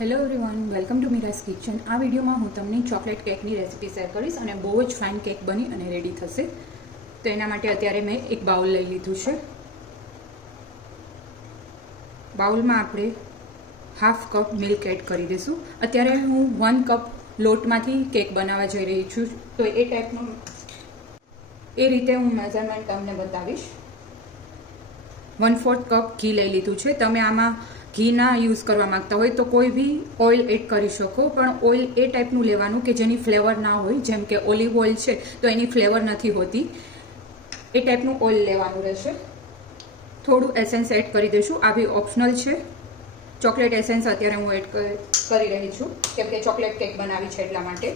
Hello everyone, welcome to Miraz kitchen. આ વિડીયોમાં હું તમને ચોકલેટ કેકની રેસિપી શેર કરીશ અને બહુ જ ફાઇન કેક બની અને રેડી થશે. તો એના માટે અત્યારે મેં એક બાઉલ લઈ લીધું છે. બાઉલમાં આપણે હાફ કપ મિલ્ક એડ કરી દઈશું. અત્યારે હું 1 કપ લોટમાંથી કેક બનાવવા જઈ રહી છું, તો એ ટાઈપનું એ રીતે હું મેઝરમેન્ટ તમને બતાવીશ. 1/4 કપ ઘી લઈ લીધું છે. તમે આમાં ઘી ના યુઝ કરવા માંગતા હોય તો કોઈ બી ઓઇલ એડ કરી શકો, પણ ઓઇલ એ ટાઈપનું લેવાનું કે જેની ફ્લેવર ના હોય. જેમ કે ઓલિવ ઓઇલ છે તો એની ફ્લેવર નથી હોતી, એ ટાઈપનું ઓઇલ લેવાનું રહેશે. થોડું એસેન્સ એડ કરી દઈશું. આ બી ઓપ્શનલ છે. ચોકલેટ એસેન્સ અત્યારે હું એડ કરી રહી છું કેમ કે ચોકલેટ કેક બનાવી છે એટલા માટે.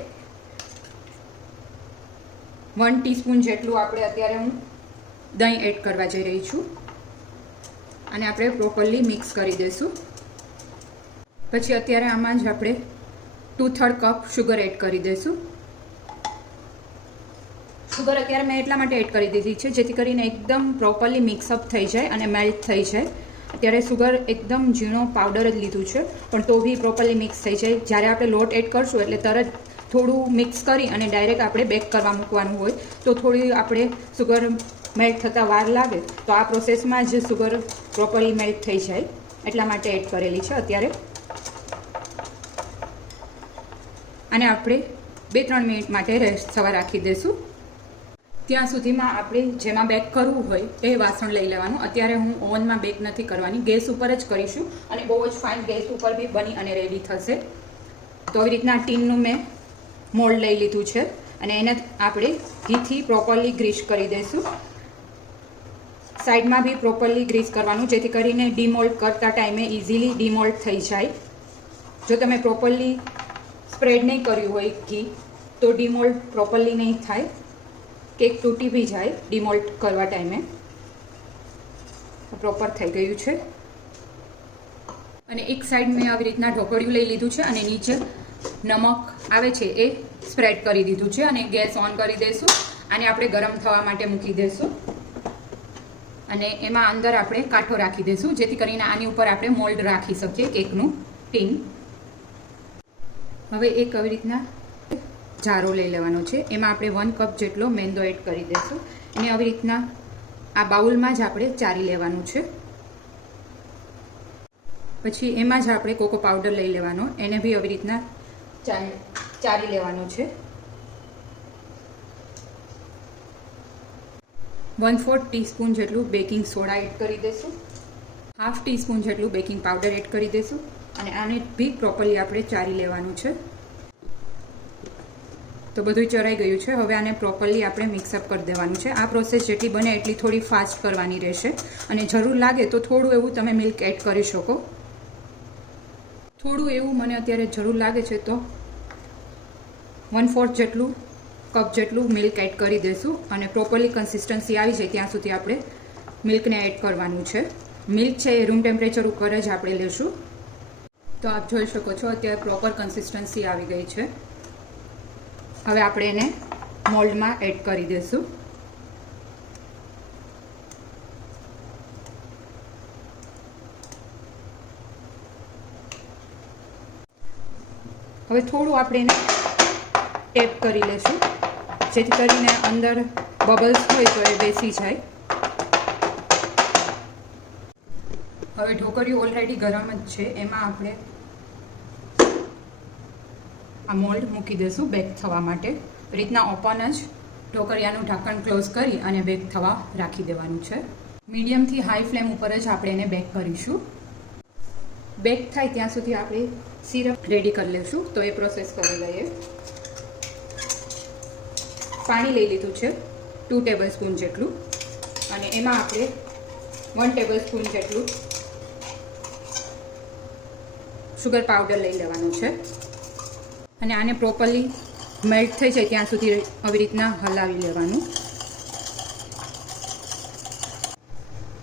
1 ટીસ્પૂન જેટલું આપણે અત્યારે હું દહીં એડ કરવા જઈ રહી છું અને આપણે પ્રોપરલી મિક્સ કરી દઈશું. પછી અત્યારે આમાં જ આપણે 2/3 કપ શુગર એડ કરી દઈશું. શુગર અત્યારે મેં એટલા માટે એડ કરી દીધી છે જેથી કરીને એકદમ પ્રોપરલી મિક્સઅપ થઈ જાય અને મેલ્ટ થઈ જાય. અત્યારે શુગર એકદમ ઝીણો પાવડર જ લીધું છે, પણ તો બી પ્રોપરલી મિક્સ થઈ જાય. જ્યારે આપણે લોટ એડ કરશું એટલે તરત થોડું મિક્સ કરી અને ડાયરેક્ટ આપણે બેક કરવા મૂકવાનું હોય, તો થોડી આપણે શુગર મેલ્ટ થતાં વાર લાગે. તો આ પ્રોસેસમાં જ શુગર પ્રોપરલી મેલ્ટ થઈ જાય એટલા માટે એડ કરેલી છે. અત્યારે આને આપણે 2-3 મિનિટ માટે રેસ્ટ થવા રાખી દઈશું. ત્યાં સુધીમાં આપણે જેમાં બેક કરવું હોય એ વાસણ લઈ લેવાનું. અત્યારે હું ઓવનમાં બેક નથી કરવાની, ગેસ ઉપર જ કરીશું અને બહુ જ ફાઇન ગેસ ઉપર બી બની અને રેડી થશે. તો આવી રીતના ટીનનું મેં મોલ્ડ લઈ લીધું છે અને એને આપણે ઘીથી પ્રોપરલી ગ્રીસ કરી દઈશું. સાઈડમાં બી પ્રોપરલી ગ્રીસ કરવાનું જેથી કરીને ડીમોલ્ડ કરતા ટાઈમે ઇઝીલી ડીમોલ્ડ થઈ જાય. જો તમે પ્રોપરલી સ્પ્રેડ નહીં કર્યું હોય ઘી તો ડીમોલ્ડ પ્રોપરલી નહીં થાય, કેક તૂટી બી જાય ડીમોલ્ડ કરવા ટાઈમે. પ્રોપર થઈ ગયું છે. અને એક સાઈડ મેં આવી રીતના ઢોકળિયું લઈ લીધું છે અને નીચે નમક આવે છે એ સ્પ્રેડ કરી દીધું છે અને ગેસ ઓન કરી દઈશું. આને આપણે ગરમ થવા માટે મૂકી દઈશું અને એમાં અંદર આપણે કાંઠો રાખી દઈશું જેથી કરીને આની ઉપર આપણે મોલ્ડ રાખી શકીએ કેકનું ટીન. હવે એક આવી રીતના જારો લઈ લેવાનો છે. એમાં આપણે 1 કપ જેટલો મેંદો એડ કરી દઈશું. એને આવી રીતના આ બાઉલમાં જ આપણે ચારી લેવાનું છે. પછી એમાં જ આપણે કોકો પાવડર લઈ લેવાનો, એને બી આવી રીતના ચારી લેવાનો છે. 1/4 ટીસ્પૂન જેટલું બેકિંગ સોડા એડ કરી દઈશું. 1/2 ટીસ્પૂન જેટલું બેકિંગ પાવડર એડ કરી દઈશું અને આને બી પ્રોપરલી આપણે ચારી લેવાનું છે. તો બધું ચરાઈ ગયું છે. હવે આને પ્રોપરલી આપણે મિક્સઅપ કરી દેવાનું છે. આ પ્રોસેસ જેટલી બને એટલી થોડી ફાસ્ટ કરવાની રહેશે અને જરૂર લાગે તો થોડું એવું તમે મિલ્ક એડ કરી શકો. થોડું એવું મને અત્યારે જરૂર લાગે છે તો 1/4 જેટલું કપ જેટલું મિલ્ક એડ કરી દઈશું અને પ્રોપરલી કન્સિસ્ટન્સી આવી જાય ત્યાં સુધી આપણે મિલ્કને એડ કરવાનું છે. મિલ્ક છે એ રૂમ ટેમ્પરેચર ઉપર જ આપણે લેશું. તો આપ જોઈ શકો છો અત્યારે પ્રોપર કન્સિસ્ટન્સી આવી ગઈ છે. હવે આપણે એને મોલ્ડમાં એડ કરી દઈશું. હવે થોડું આપણે એને ટેપ કરી લઈશું જેથી કરીને અંદર બબલ્સ હોય તો એ બેસી જાય. હવે ઢોકળિયું ઓલરેડી ગરમ જ છે, એમાં આપણે આ મોલ્ડ મૂકી દઈશું બેક થવા માટે. રીતના ઓપન જ ઢોકળિયાનું ઢાંકણ ક્લોઝ કરી અને બેક થવા રાખી દેવાનું છે. મીડિયમથી હાઈ ફ્લેમ ઉપર જ આપણે એને બેક કરીશું. બેક થાય ત્યાં સુધી આપણે સિરપ રેડી કરી લઈશું. તો એ પ્રોસેસ કરી લઈએ. પાણી લઈ લીધું છે 2 ટેબલસ્પૂન જેટલું અને એમાં આપણે 1 ટેબલસ્પૂન જેટલું શુગર પાવડર લઈ લેવાનું છે અને આને પ્રોપરલી મેલ્ટ થઈ જાય ત્યાં સુધી આવી રીતના હલાવી લેવાનું.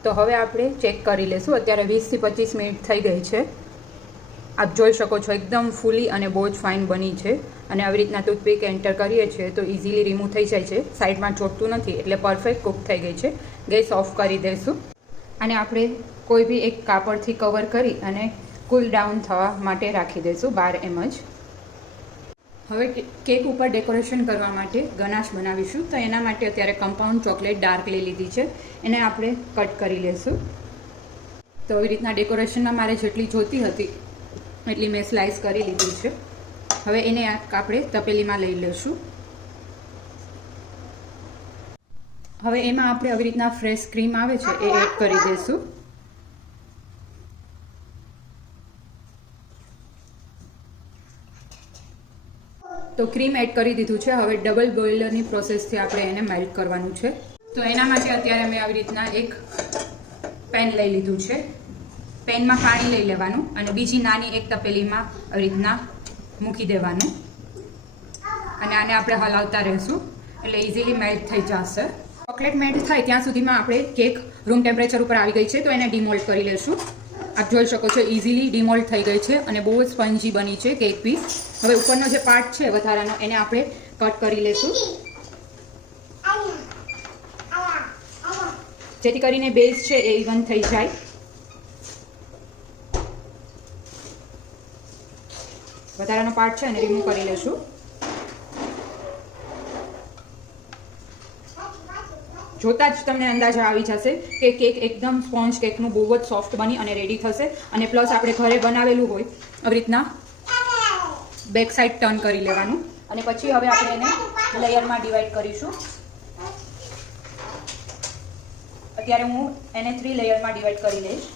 તો હવે આપણે ચેક કરી લઈશું. અત્યારે 20 થી 25 મિનિટ થઈ ગઈ છે. આપ જોઈ શકો છો એકદમ ફૂલી અને બહુ જ ફાઇન બની છે અને આવી રીતના ટૂથપીક એન્ટર કરીએ છીએ તો ઇઝીલી રિમૂવ થઈ જાય છે. સાઈડમાં ચોટતું નથી એટલે પરફેક્ટ કૂક થઈ ગઈ છે. ગેસ ઓફ કરી દઈશું અને આપણે કોઈ બી એક કાપડથી કવર કરી અને કૂલ ડાઉન થવા માટે રાખી દઈશું બહાર એમ જ. હવે કેક ઉપર ડેકોરેશન કરવા માટે ગનાશ બનાવીશું. તો એના માટે અત્યારે કમ્પાઉન્ડ ચોકલેટ ડાર્ક લઈ લીધી છે, એને આપણે કટ કરી લઈશું. તો આવી રીતના ડેકોરેશનમાં મારે જેટલી જોતી હતી એટલી મેં સ્લાઇસ કરી લીધી છે. હવે એને આપણે તપેલીમાં લઈ લઈશું. હવે એમાં આપણે આવી રીતના ફ્રેશ ક્રીમ આવે છે એ એડ કરી દઈશું. તો ક્રીમ એડ કરી દીધું છે. હવે ડબલ બોઇલરની પ્રોસેસથી આપણે એને મેલ્ટ કરવાનું છે. તો એના માટે અત્યારે મેં આવી રીતના એક પેન લઈ લીધું છે. પેનમાં પાણી લઈ લેવાનું અને બીજી નાની એક તપેલીમાં આવી રીતના મૂકી દેવાનું અને આને આપણે હલાવતા રહીશું એટલે ઇઝીલી મેલ્ટ થઈ જશે. ચોકલેટ મેલ્ટ થાય ત્યાં સુધીમાં આપણે કેક રૂમ ટેમ્પરેચર ઉપર આવી ગઈ છે, તો એને ડીમોલ્ડ કરી લેશું. આપ જોઈ શકો છો ઇઝીલી ડીમોલ્ડ થઈ ગઈ છે અને બહુ જ સ્પંજી બની છે કેક પીસ. હવે ઉપરનો જે પાર્ટ છે વધારાનો એને આપણે કટ કરી લેશું, જેથી કરીને બેઝ છે એ ઇવન થઈ જાય. વધારાનો પાર્ટ છે એને રિમૂવ કરી લેશું. જોતા જ તમને અંદાજા આવી જશે કે કેક એકદમ સ્પોન્જ કેકનું બહુ જ સોફ્ટ બની અને રેડી થશે. અને પ્લસ આપણે ઘરે બનાવેલું હોય આવી રીતના બેક સાઈડ ટર્ન કરી લેવાનું અને પછી હવે આપણે એને લેયરમાં ડિવાઈડ કરીશું. અત્યારે હું એને 3 લેયરમાં ડિવાઈડ કરી લઈશ.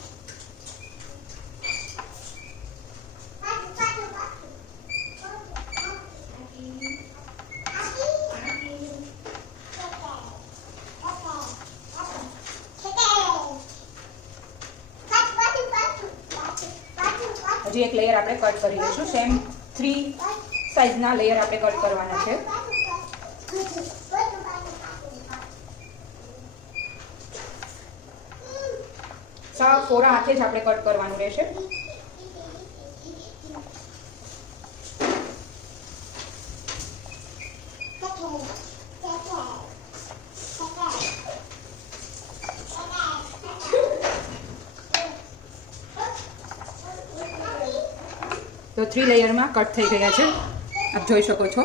હજી એક લેયર આપણે કટ કરી લઈશું. સેમ 3 સાઈઝના લેયર આપણે કટ કરવાના છે. સાવ કોરા હાથે જ આપણે કટ કરવાનું રહેશે. તો 3 લેયરમાં કટ થઈ ગયા છે, આપ જોઈ શકો છો.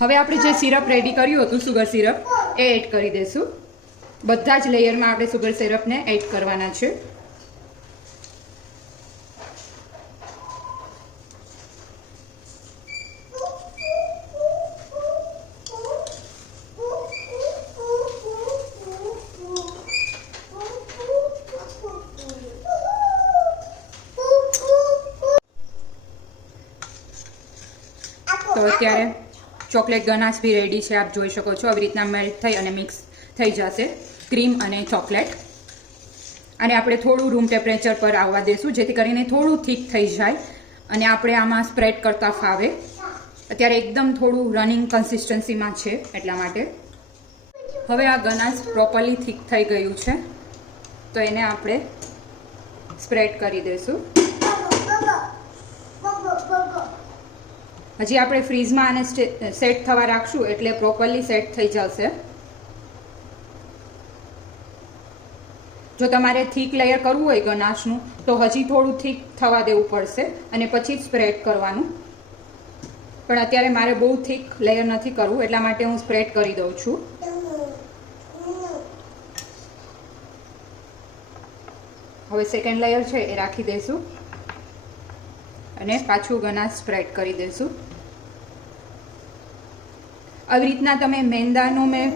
હવે આપણે જે સિરપ રેડી કર્યું હતું સુગર સિરપ એ એડ કરી દઈશું. બધા જ લેયરમાં આપણે સુગર સિરપને એડ કરવાના છે. તો અત્યારે ચોકલેટ ગનાશ બી રેડી છે, આપ જોઈ શકો છો. આવી રીતના મેલ્ટ થઈ અને મિક્સ થઈ જશે ક્રીમ અને ચોકલેટ. અને આપણે થોડું રૂમ ટેમ્પરેચર પર આવવા દઈશું, જેથી કરીને થોડું થીક થઈ જાય અને આપણે આમાં સ્પ્રેડ કરતા ફાવે. અત્યારે એકદમ થોડું રનિંગ કન્સિસ્ટન્સીમાં છે એટલા માટે. હવે આ ગનાશ પ્રોપરલી થીક થઈ ગયું છે, તો એને આપણે સ્પ્રેડ કરી દઈશું. હજી આપણે ફ્રીઝમાં આને સેટ થવા રાખશું એટલે પ્રોપરલી સેટ થઈ જશે. જો તમારે થીક લેયર કરવું હોય ગનાશનું તો હજી થોડું થીક થવા દેવું પડશે અને પછી જ સ્પ્રેડ કરવાનું. પણ અત્યારે મારે બહુ થીક લેયર નથી કરવું એટલા માટે હું સ્પ્રેડ કરી દઉં છું. હવે સેકન્ડ લેયર છે એ રાખી દઈશું અને પાછું ગનાશ સ્પ્રેડ કરી દઈશું. આવી રીતના તમે મેંદાનો મેં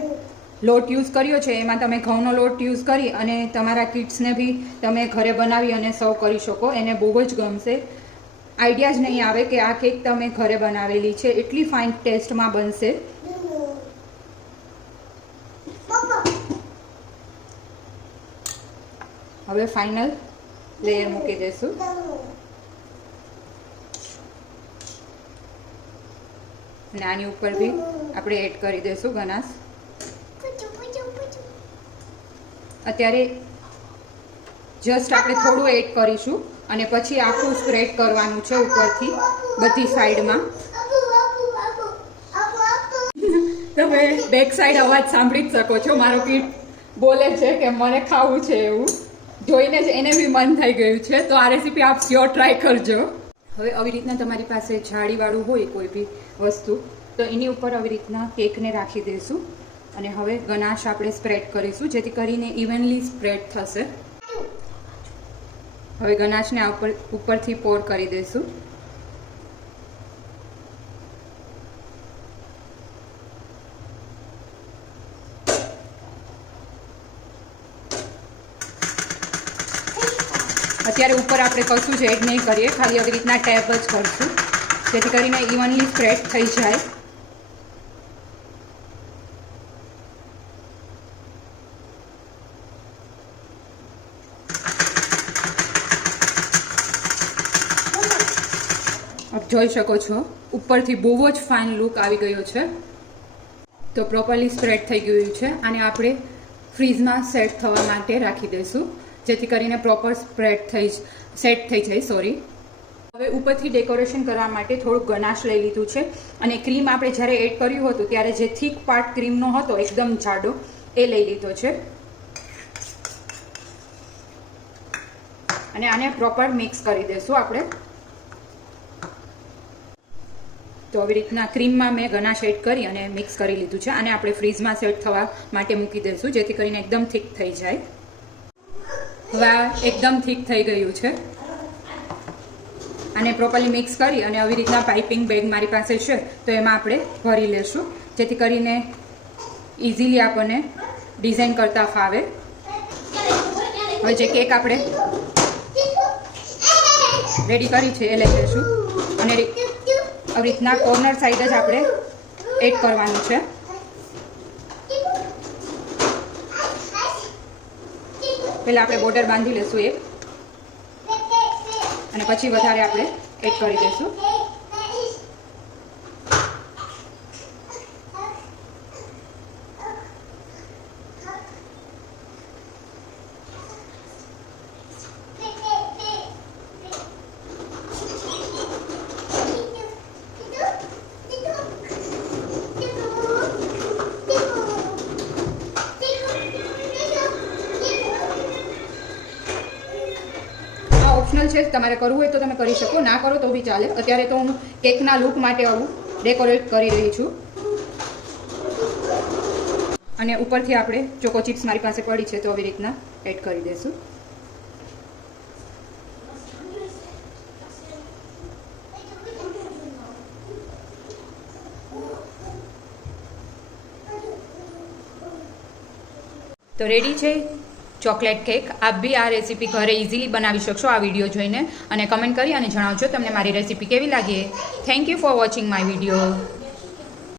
લોટ યુઝ કર્યો છે, એમાં તમે ઘઉંનો લોટ યુઝ કરી અને તમારા કિડ્સને બી તમે ઘરે બનાવી અને સર્વ કરી શકો. એને બહુ જ ગમશે. આઈડિયા જ નહીં આવે કે આ કેક તમે ઘરે બનાવેલી છે, એટલી ફાઇન ટેસ્ટમાં બનશે. હવે ફાઇનલ લેયર મૂકી દઈશું. અને આની ઉપર બી આપણે એડ કરી દઈશું ગનાશ. અત્યારે જસ્ટ આપણે થોડું એડ કરીશું અને પછી આખું સ્પ્રેડ કરવાનું છે ઉપરથી બધી સાઈડમાં. તમે બેક સાઈડ અવાજ સાંભળી જ શકો છો. મારો કિડ બોલે છે કે મને ખાવું છે એવું. જોઈને જ એને બી મન થઈ ગયું છે. તો આ રેસીપી આપ શ્યોર ટ્રાય કરજો. હવે આવી રીતના તમારી પાસે જાળીવાળું હોય કોઈ બી વસ્તુ તો એની ઉપર આવી રીતના કેકને રાખી દઈશું અને હવે ગનાશ આપણે સ્પ્રેડ કરીશું જેથી કરીને ઇવનલી સ્પ્રેડ થશે. હવે ગનાશને ઉપરથી પોર કરી દઈશું. અત્યારે ઉપર આપણે કશું જ એડ નહીં કરીએ, ખાલી આવી રીતના ટેપ જ કરશું જેથી કરીને ઇવનલી સ્પ્રેડ થઈ જાય. આપ જોઈ શકો છો ઉપરથી બહુ જ ફાઇન લુક આવી ગયો છે. તો પ્રોપરલી સ્પ્રેડ થઈ ગયું છે. આને આપણે ફ્રીઝમાં સેટ થવા માટે રાખી દઈશું જેથી કરીને પ્રોપર સેટ થઈ જાય. હવે ઉપરથી ડેકોરેશન કરવા માટે થોડુંક ગનાશ લઈ લીધું છે અને ક્રીમ આપણે જ્યારે એડ કર્યું હતું ત્યારે જે થીક પાર્ટ ક્રીમનો હતો એકદમ જાડો એ લઈ લીધો છે અને આને પ્રોપર મિક્સ કરી દઈશું આપણે. તો આવી રીતના ક્રીમમાં મેં ગનાશ એડ કરી અને મિક્સ કરી લીધું છે. આને આપણે ફ્રીઝમાં સેટ થવા માટે મૂકી દઈશું જેથી કરીને એકદમ થીક થઈ જાય. હવે આ એકદમ થીક થઈ ગયું છે. આને પ્રોપરલી મિક્સ કરી અને આવી રીતના પાઇપિંગ બેગ મારી પાસે છે તો એમાં આપણે ભરી લેશું જેથી કરીને ઇઝીલી આપણને ડિઝાઇન કરતા ફાવે. હવે જે કેક આપણે રેડી કરી છે એ લઈ લઈશું અને આવી રીતના કોર્નર સાઈડ જ આપણે એડ કરવાનું છે. પહેલાં આપણે બોર્ડર બાંધી લઈશું એક અને પછી વધારે આપણે એડ કરી દઈશું. ઓપ્શનલ છે, તમારે કરવું હોય તો તમે કરી શકો, ના કરો તો બી ચાલે. અત્યારે તો હું કેકના લુક માટે આવું ડેકોરેટ કરી રહી છું. અને ઉપરથી આપણે ચોકો ચિપ્સ મારી પાસે પડી છે તો આવી રીતના એડ કરી દઈશું. તો રેડી છે ચોકલેટ કેક. આપ બી આ રેસીપી ઘરે ઇઝીલી બનાવી શકશો આ વિડીયો જોઈને અને કમેન્ટ કરી અને જણાવજો તમને મારી રેસીપી કેવી લાગી. Thank you for watching my video.